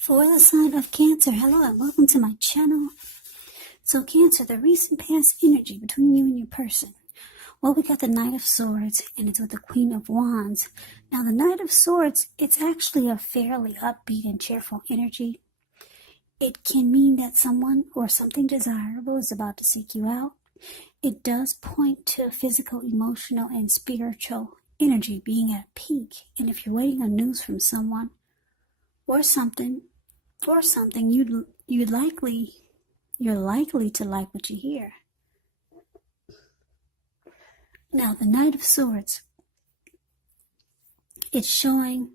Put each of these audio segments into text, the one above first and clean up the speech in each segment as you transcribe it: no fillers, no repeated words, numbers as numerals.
For the sign of Cancer, hello and welcome to my channel. So Cancer, the recent past energy between you and your person. Well, we got the Knight of Swords and it's with the Queen of Wands. Now the Knight of Swords, it's actually a fairly upbeat and cheerful energy. It can mean that someone or something desirable is about to seek you out. It does point to physical, emotional, and spiritual energy being at peak. And if you're waiting on news from someone or something, you're likely to like what you hear. Now, the Knight of Swords, it's showing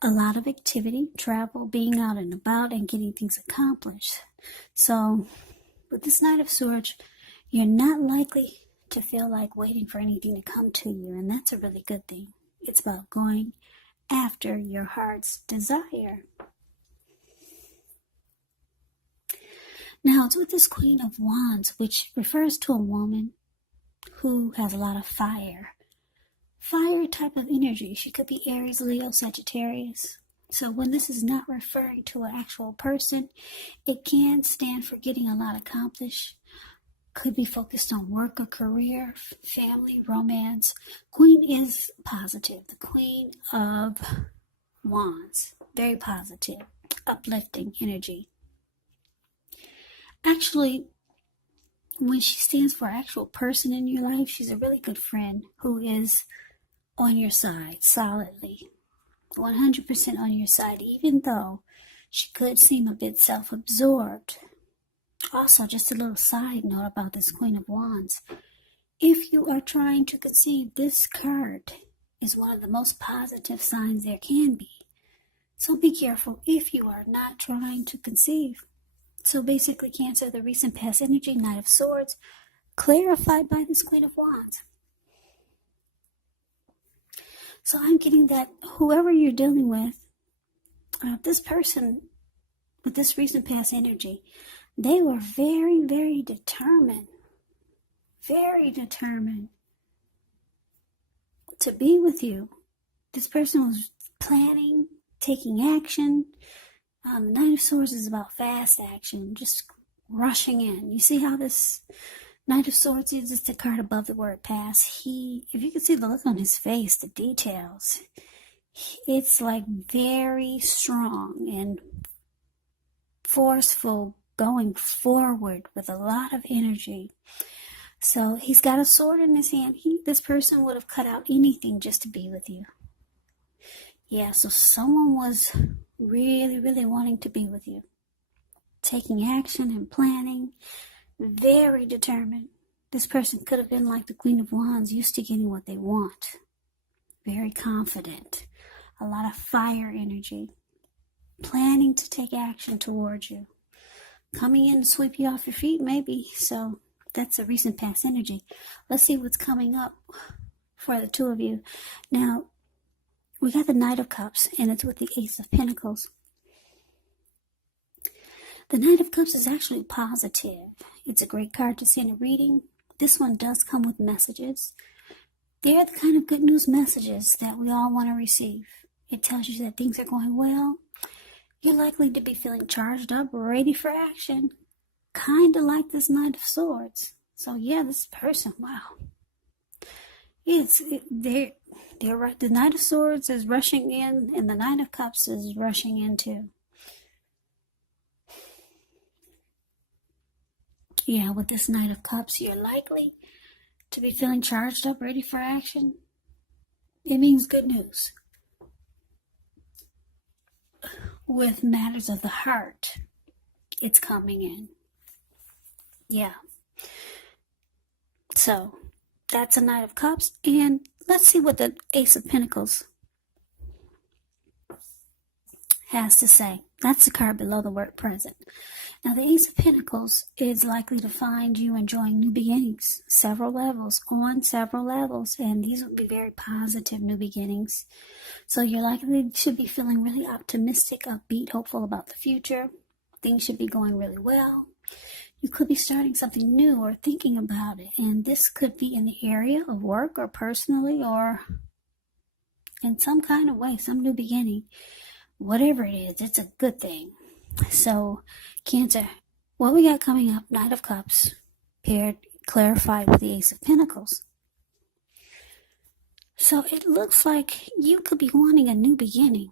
a lot of activity, travel, being out and about, and getting things accomplished. So, with this Knight of Swords, you're not likely to feel like waiting for anything to come to you, and that's a really good thing. It's about going after your heart's desire. Now, it's with this Queen of Wands, which refers to a woman who has a lot of fire type of energy. She could be Aries, Leo, Sagittarius. So when this is not referring to an actual person, it can stand for getting a lot accomplished. Could be focused on work or career, family, romance. Queen is positive. The Queen of Wands, very positive, uplifting energy. Actually, when she stands for an actual person in your life, she's a really good friend who is on your side solidly, 100% on your side, even though she could seem a bit self-absorbed. Also, just a little side note about this Queen of Wands. If you are trying to conceive, this card is one of the most positive signs there can be. So be careful if you are not trying to conceive. So basically, Cancer, the recent past energy, Knight of Swords, clarified by this Queen of Wands. So I'm getting that whoever you're dealing with, this person with this recent past energy, they were very, very determined to be with you. This person was planning, taking action. The Knight of Swords is about fast action, just rushing in. You see how this Knight of Swords is? It's the card above the word pass. If you can see the look on his face, the details, it's like very strong and forceful, going forward with a lot of energy. So he's got a sword in his hand. This person would have cut out anything just to be with you. Yeah, so someone was really, really wanting to be with you. Taking action and planning. Very determined. This person could have been like the Queen of Wands, used to getting what they want. Very confident. A lot of fire energy. Planning to take action towards you. Coming in to sweep you off your feet, maybe. So that's a recent past energy. Let's see what's coming up for the two of you. Now, we got the Knight of Cups, and it's with the Ace of Pentacles. The Knight of Cups is actually positive. It's a great card to see in a reading. This one does come with messages. They're the kind of good news messages that we all want to receive. It tells you that things are going well. You're likely to be feeling charged up, ready for action. Kind of like this Knight of Swords. So yeah, this person, wow. They're right. The Knight of Swords is rushing in, and the Knight of Cups is rushing in too. Yeah, with this Knight of Cups, you're likely to be feeling charged up, ready for action. It means good news. With matters of the heart, it's coming in. Yeah. So, that's a Knight of Cups, and let's see what the Ace of Pentacles has to say. That's the card below the word present. Now, the Ace of Pentacles is likely to find you enjoying new beginnings, on several levels, and these would be very positive new beginnings. So you're likely to be feeling really optimistic, upbeat, hopeful about the future. Things should be going really well. You could be starting something new or thinking about it, and this could be in the area of work or personally or in some kind of way, some new beginning. whatever it is, it's a good thing. So, Cancer, what we got coming up, Knight of Cups, paired, clarified with the Ace of Pentacles. So it looks like you could be wanting a new beginning.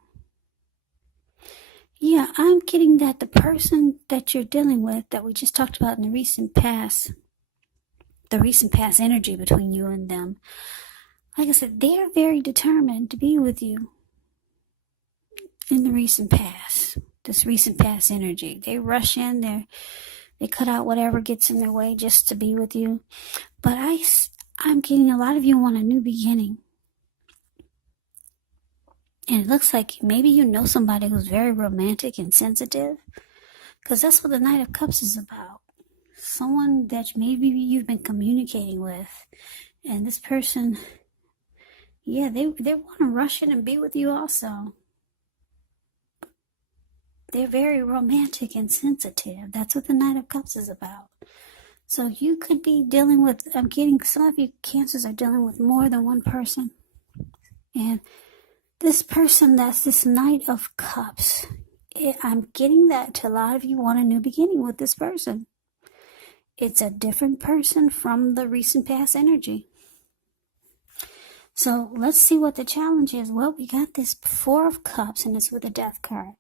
Yeah, I'm getting that the person that you're dealing with, that we just talked about in the recent past energy between you and them, like I said, they're very determined to be with you in the recent past. This recent past energy. They rush in, they cut out whatever gets in their way just to be with you. But I'm getting a lot of you want a new beginning. And it looks like maybe you know somebody who's very romantic and sensitive. Because that's what the Knight of Cups is about. Someone that maybe you've been communicating with. And this person, yeah, they want to rush in and be with you also. They're very romantic and sensitive. That's what the Knight of Cups is about. So you could be dealing with, I'm getting some of you Cancers are dealing with more than one person. And this person that's this Knight of Cups, I'm getting that to a lot of you want a new beginning with this person. It's a different person from the recent past energy. So let's see what the challenge is. Well, we got this Four of Cups, and it's with a Death card.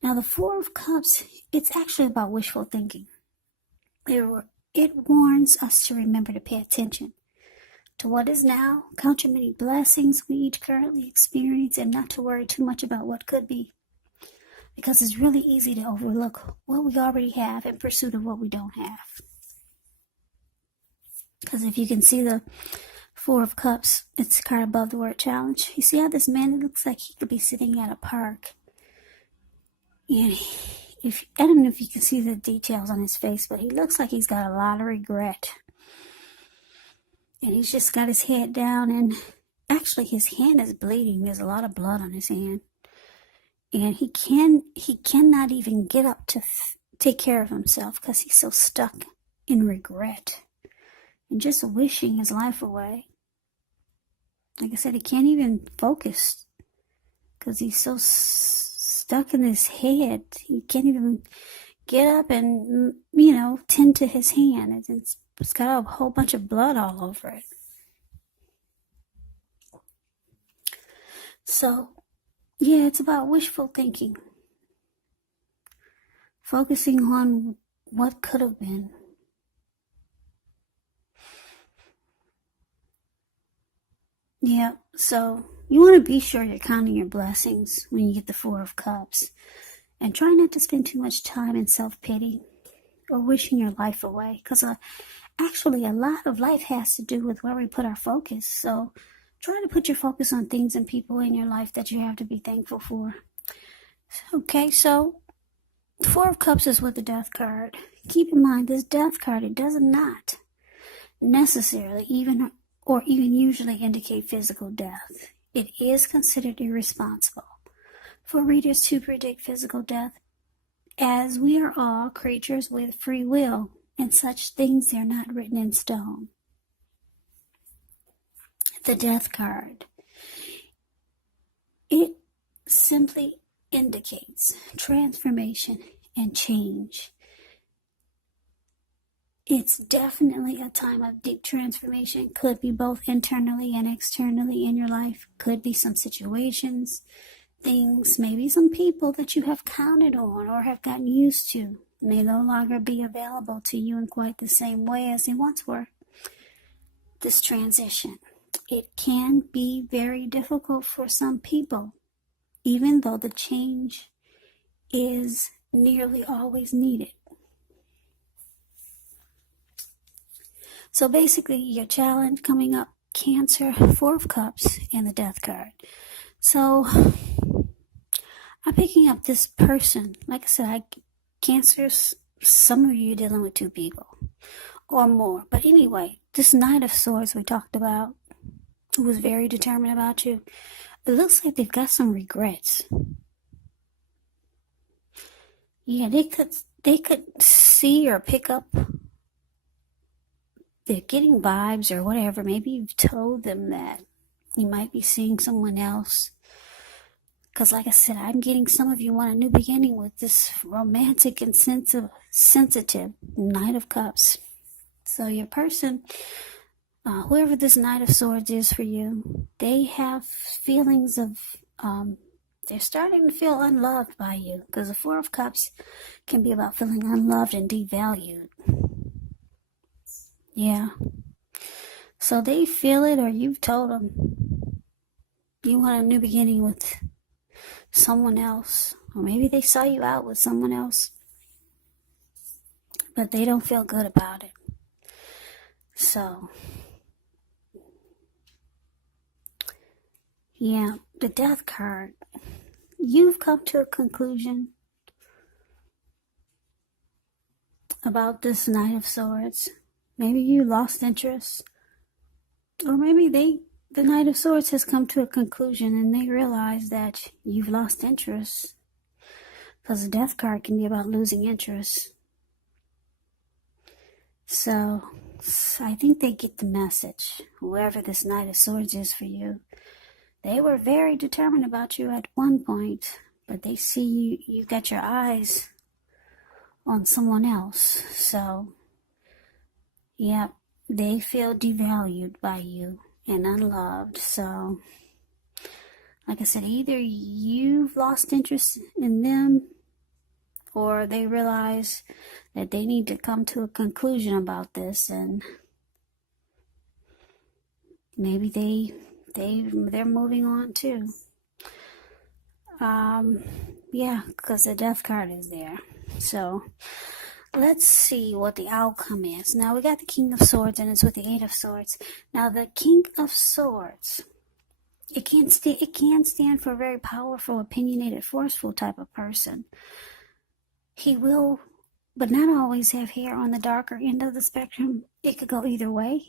Now, the Four of Cups, it's actually about wishful thinking. It warns us to remember to pay attention to what is now, count your many blessings we each currently experience, and not to worry too much about what could be. Because it's really easy to overlook what we already have in pursuit of what we don't have. Because if you can see the Four of Cups, it's a card above the word challenge. You see how this man, it looks like he could be sitting at a park. And I don't know if you can see the details on his face, but he looks like he's got a lot of regret. And he's just got his head down, and actually his hand is bleeding. There's a lot of blood on his hand. And he cannot even get up to take care of himself because he's so stuck in regret and just wishing his life away. Like I said, he can't even focus because he's so stuck in his head. He can't even get up and, tend to his hand. It's got a whole bunch of blood all over it. So, yeah, it's about wishful thinking. Focusing on what could have been. Yeah, so you want to be sure you're counting your blessings when you get the Four of Cups. And try not to spend too much time in self-pity or wishing your life away. Because actually, a lot of life has to do with where we put our focus. So try to put your focus on things and people in your life that you have to be thankful for. Okay, so Four of Cups is with the Death card. Keep in mind, this Death card, it does not necessarily even usually indicate physical death. It is considered irresponsible for readers to predict physical death, as we are all creatures with free will, and such things are not written in stone. The Death card, it simply indicates transformation and change. It's definitely a time of deep transformation. Could be both internally and externally in your life. Could be some situations, things, maybe some people that you have counted on or have gotten used to may no longer be available to you in quite the same way as they once were. This transition, it can be very difficult for some people, even though the change is nearly always needed. So basically, your challenge coming up, Cancer, Four of Cups, and the Death card. So I'm picking up this person. Like I said, Cancers, some of you are dealing with two people or more. But anyway, this Knight of Swords we talked about, who was very determined about you, it looks like they've got some regrets. Yeah, they could see or pick up, they're getting vibes or whatever. Maybe you've told them that you might be seeing someone else. Because like I said, I'm getting some of you want a new beginning with this romantic and sensitive Knight of Cups. So your person, whoever this Knight of Swords is for you, they have feelings of, they're starting to feel unloved by you. Because the Four of Cups can be about feeling unloved and devalued. Yeah. So they feel it, or you've told them you want a new beginning with someone else. Or maybe they saw you out with someone else, but they don't feel good about it. So, yeah, the Death card. You've come to a conclusion about this Knight of Swords. Maybe you lost interest. Or maybe the Knight of Swords has come to a conclusion and they realize that you've lost interest. Because the Death card can be about losing interest. So, I think they get the message. Whoever this Knight of Swords is for you. They were very determined about you at one point. But they see you got your eyes on someone else. So, yeah, they feel devalued by you and unloved. So, like I said, either you've lost interest in them, or they realize that they need to come to a conclusion about this, and maybe they're moving on too. Yeah, because the Death card is there. So let's see what the outcome is. Now we got the King of Swords, and it's with the Eight of Swords. Now the King of Swords, it can stand for a very powerful, opinionated, forceful type of person. He will, but not always, have hair on the darker end of the spectrum. It could go either way.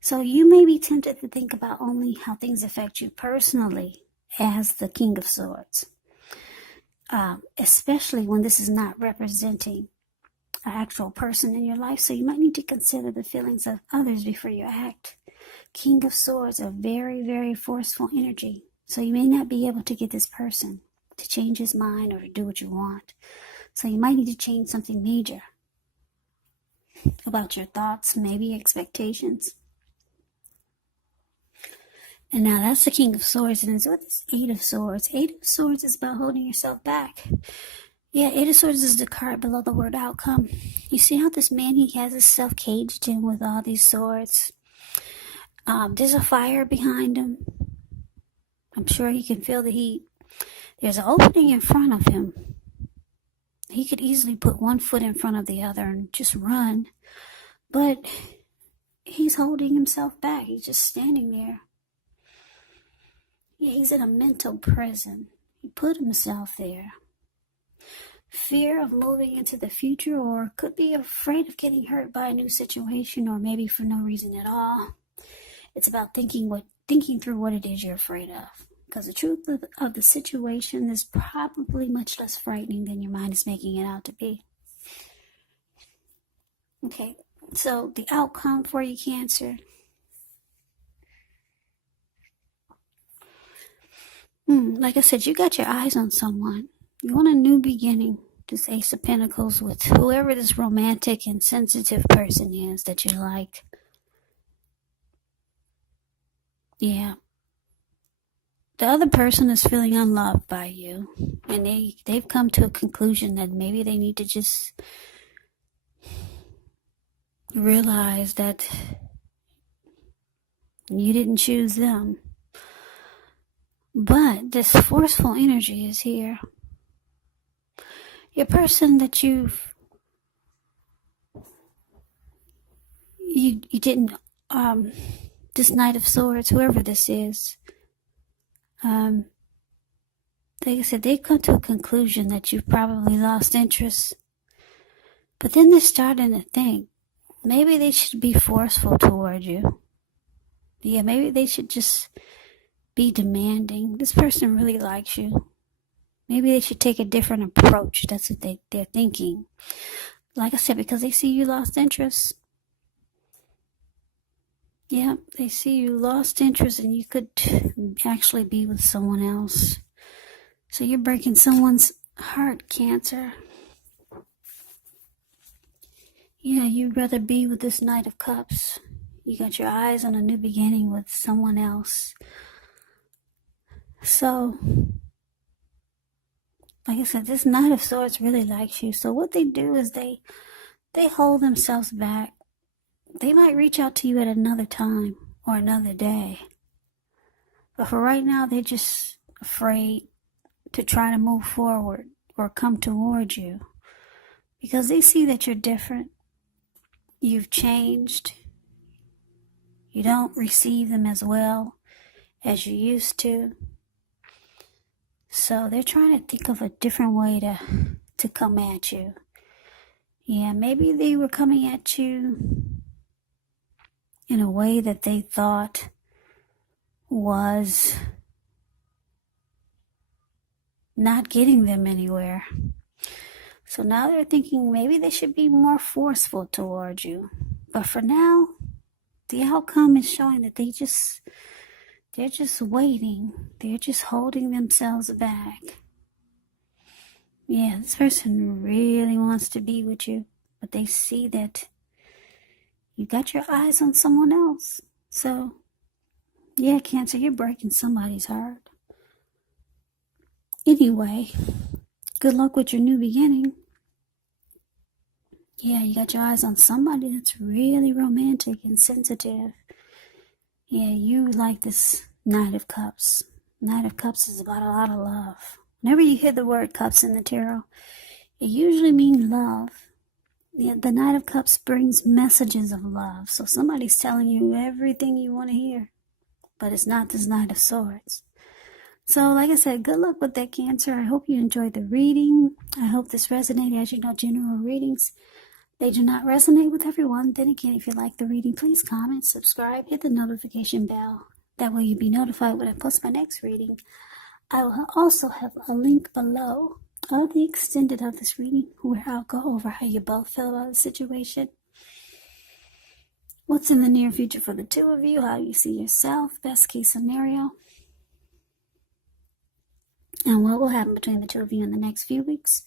So you may be tempted to think about only how things affect you personally as the King of Swords. Especially when this is not representing an actual person in your life. So you might need to consider the feelings of others before you act. King of Swords are very, very forceful energy. So you may not be able to get this person to change his mind or to do what you want. So you might need to change something major about your thoughts, maybe expectations. And now that's the King of Swords, and it's with this Eight of Swords. Eight of Swords is about holding yourself back. Yeah, Eight of Swords is the card below the word outcome. You see how this man, he has himself caged in with all these swords. There's a fire behind him. I'm sure he can feel the heat. There's an opening in front of him. He could easily put one foot in front of the other and just run. But he's holding himself back. He's just standing there. Yeah, he's in a mental prison. He put himself there. Fear of moving into the future, or could be afraid of getting hurt by a new situation, or maybe for no reason at all. It's about thinking through what it is you're afraid of. Because the truth of the situation is probably much less frightening than your mind is making it out to be. Okay, so the outcome for you, Cancer. Like I said, you got your eyes on someone. You want a new beginning. This Ace of Pentacles with whoever this romantic and sensitive person is that you like. Yeah. The other person is feeling unloved by you, and they've come to a conclusion that maybe they need to just realize that you didn't choose them. But this forceful energy is here. Your person that you didn't, this Knight of Swords, whoever this is, like I said, they've come to a conclusion that you've probably lost interest. But then they're starting to think, maybe they should be forceful toward you. Yeah, maybe they should just be demanding. This person really likes you. Maybe they should take a different approach. That's what they're thinking. Like I said, because they see you lost interest. Yeah, they see you lost interest and you could actually be with someone else. So you're breaking someone's heart, Cancer. Yeah, you'd rather be with this Knight of Cups. You got your eyes on a new beginning with someone else. So, like I said, this Knight of Swords really likes you. So what they do is they hold themselves back. They might reach out to you at another time or another day. But for right now, they're just afraid to try to move forward or come towards you. Because they see that you're different. You've changed. You don't receive them as well as you used to. So they're trying to think of a different way to come at you. Yeah, maybe they were coming at you in a way that they thought was not getting them anywhere. So now they're thinking maybe they should be more forceful towards you. But for now, the outcome is showing that they're just waiting. They're just holding themselves back. Yeah, this person really wants to be with you, but they see that you got your eyes on someone else. So, yeah, Cancer, you're breaking somebody's heart. Anyway, good luck with your new beginning. Yeah, you got your eyes on somebody that's really romantic and sensitive. Yeah, you like this Knight of Cups. Knight of Cups is about a lot of love. Whenever you hear the word cups in the tarot, it usually means love. The Knight of Cups brings messages of love. So somebody's telling you everything you want to hear. But it's not this Knight of Swords. So like I said, good luck with that, Cancer. I hope you enjoyed the reading. I hope this resonated. As you know, general readings, they do not resonate with everyone. Then again, if you like the reading, please comment, subscribe, hit the notification bell. That way you'll be notified when I post my next reading. I will also have a link below of the extended of this reading where I'll go over how you both feel about the situation. What's in the near future for the two of you, how you see yourself, best case scenario, and what will happen between the two of you in the next few weeks.